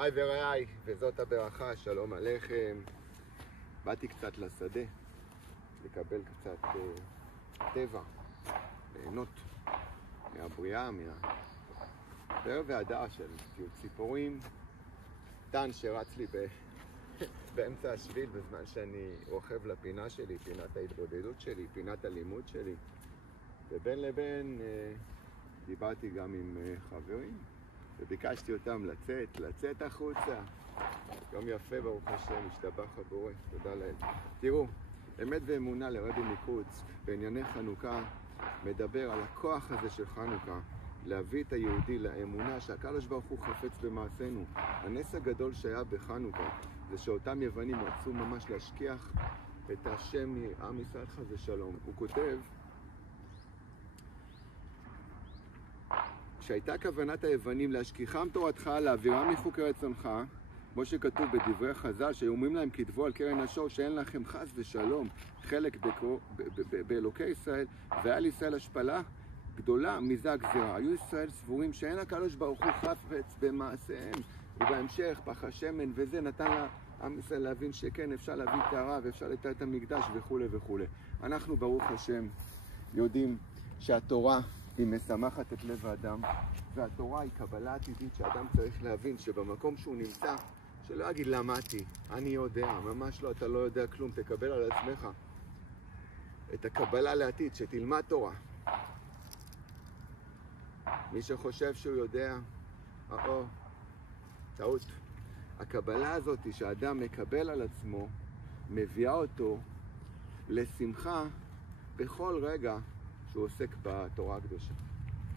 חי ורעי, וזאת הברכה, שלום עליכם. באתי קצת לשדה, לקבל קצת טבע, ליהנות מהבריאה, מהפאר והדעה של ציפורים. טן שרץ לי באמצע השביל בזמן שאני רוכב לפינה שלי, פינת ההתבודדות שלי, פינת הלימוד שלי. ובין לבין דיברתי גם עם חברים וביקשתי אותם לצאת החוצה. יום יפה ברוך השם, השתבח הבורא, תודה לאל. תראו, אמת ואמונה לרבי מקוצק בענייני חנוכה מדבר על הכוח הזה של חנוכה, להביא את היהודי לאמונה שהקדוש ברוך הוא חפץ במעשינו. הנס הגדול שהיה בחנוכה זה שאותם יוונים רצו ממש להשכיח את השם מעם ישראל חס ושלום. הוא כותב שהייתה כוונת היוונים להשכיחם תורתך, להעבירם מחוקי רצונך, כמו שכתוב בדברי חז"ל, שאומרים להם כתבו על קרן השור שאין לכם חס ושלום חלק באלוקי ישראל, והיה לישראל השפלה גדולה מזה הגזירה. היו ישראל סבורים שאין הקדוש ברוך הוא חפץ במעשיהם, ובהמשך פח השמן וזה נתן לעם ישראל להבין שכן אפשר להביא טהרה ואפשר לתת את המקדש וכו' וכו'. אנחנו ברוך השם יודעים שהתורה היא משמחת את לב האדם, והתורה היא קבלה עתידית שאדם צריך להבין שבמקום שהוא נמצא, שלא יגיד למדתי, אני יודע, ממש לא, אתה לא יודע כלום, תקבל על עצמך את הקבלה לעתיד, שתלמד תורה. מי שחושב שהוא יודע, טעות. הקבלה הזאת שהאדם מקבל על עצמו, מביאה אותו לשמחה בכל רגע שהוא עוסק בתורה הקדושה.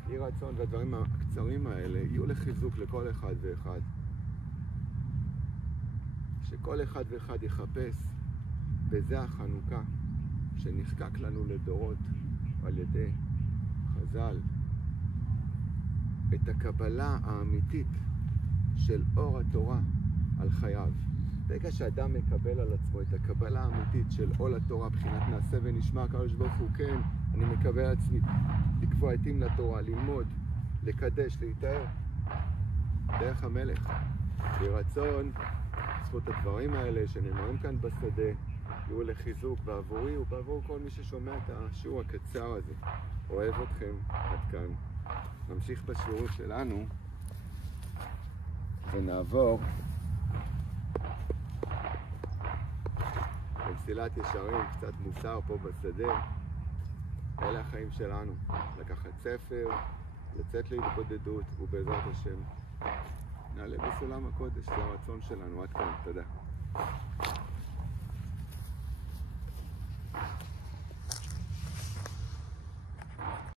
יהי רצון והדברים הקצרים האלה יהיו לחיזוק לכל אחד ואחד. שכל אחד ואחד יחפש בזה החנוכה שנחקק לנו לדורות על ידי חז"ל, את הקבלה האמיתית של אור התורה על חייו. ברגע שאדם מקבל על עצמו את הקבלה האמיתית של עול התורה, בחינת נעשה ונשמע, הקדוש ברוך הוא, כן, אני מקבל על עצמי לקבוע עתים לתורה, ללמוד, לקדש, להתאר דרך המלך. ברצון, זכות הדברים האלה שנאמרים כאן בשדה יהיו לחיזוק בעבורי ובעבור כל מי ששומע את השיעור הקצר הזה. אוהב אתכם, עד כאן. נמשיך בשיעור שלנו ונעבור במסילת ישרים, קצת מוסר פה בשדה. אלה החיים שלנו, לקחת ספר, לצאת להתבודדות, ובעזרת השם נעלה בסולם הקודש, זה הרצון שלנו. עד כאן, תודה.